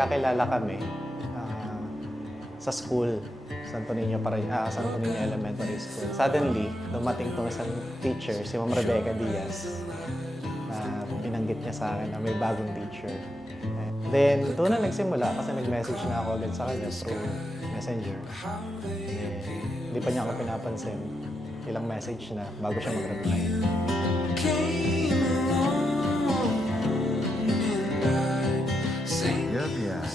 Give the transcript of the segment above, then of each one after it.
nagkakilala kami sa school, Santo Niño Elementary School. Suddenly, dumating tong isang teacher, si Ma'am Rebecca Diaz, na binanggit niya sa akin na may bagong teacher. Then, doon na nagsimula kasi nag-message na ako agad sa kanya through Messenger. Hindi pa niya ako pinapansin. Ilang message na bago siya mag-reply. Yan.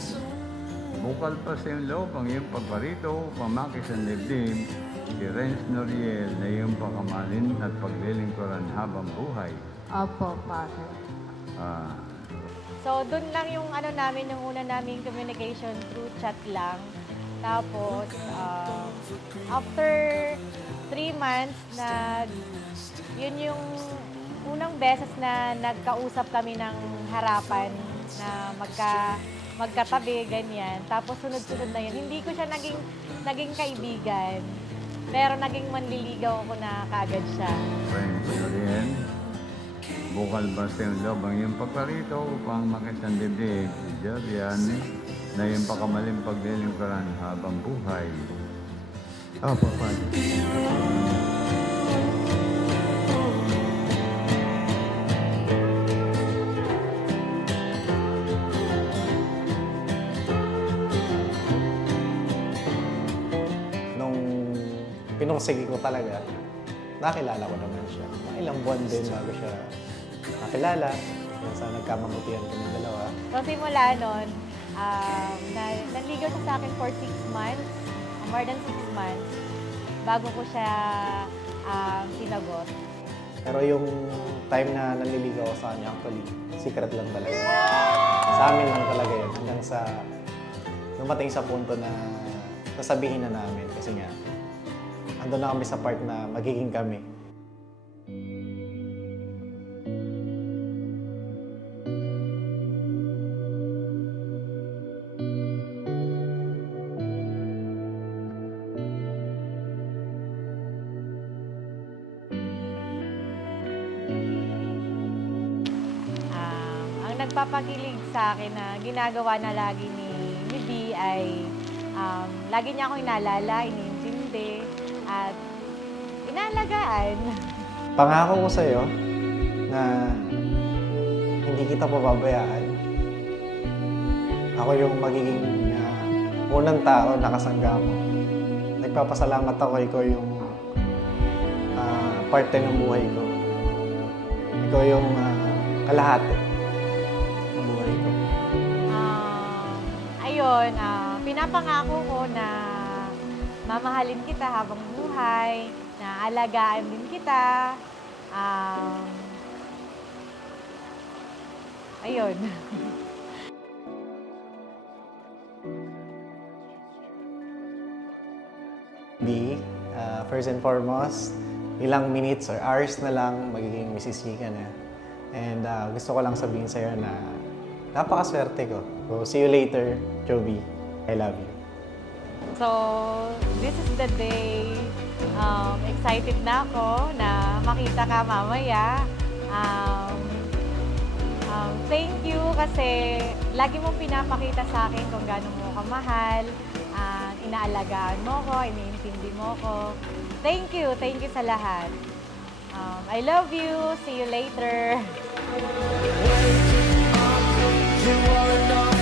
Bukal pa sa iyong loob ang iyong pagparito, pamakis ang dibdib, si Renz Noriel na iyong pakamalin at paglilingkuran habang buhay. Opo, Father. So, dun lang yung namin, yung una naming communication through chat lang. Tapos, after 3 months, yun yung unang beses na nagkausap kami ng harapan na magkatabi, ganyan. Tapos sunod-sunod na yun. Hindi ko siya naging kaibigan. Pero naging manliligaw ako na kaagad siya. Renz Noriel, bukal ba sa iyong loob ang iyong pagparito upang makis ang dibdib, si Jerian na iyong pakamaling paglilingkuran habang buhay. Opo, Father. Nung pinursige ko talaga, nakilala ko naman siya. Ilang buwan din bago siya nakilala. Sa nagkamangutihan kami dalawa. So, simula nun, naligaw siya sa akin for 6 months, more than 6 months, bago ko siya sinagot. Pero yung time na naliligaw ako sa kanya, actually, secret lang talaga. Sa amin lang talaga yun. Hanggang sa dumating sa punto na sasabihin na namin. Kasi nga, andun na kami sa part na magiging kami. Nagpapakilig sa akin na ginagawa na lagi ni B ay lagi niya akong inaalala, iniintindi, at inaalagaan. Pangako ko sa'yo na hindi kita pababayaan. Ako yung magiging unang tao na kasangga mo. Nagpapasalamat ako, ikaw yung parte ng buhay ko. Ikaw yung kalahati. Ayun, pinapangako ko na mamahalin kita habang buhay, na alagaan din kita. Ayun. First and foremost, ilang minutes or hours na lang magiging Mrs. Yi ka na. And gusto ko lang sabihin sa'yo na napakaswerte ko. So, see you later, Joby. I love you. So, this is the day. Excited na ako na makita ka mamaya. Thank you kasi lagi mong pinapakita sa akin kung gaano mo kamahal. Inaalagaan mo ko, iniintindi mo ko. Thank you sa lahat. I love you. See you later. You are enough.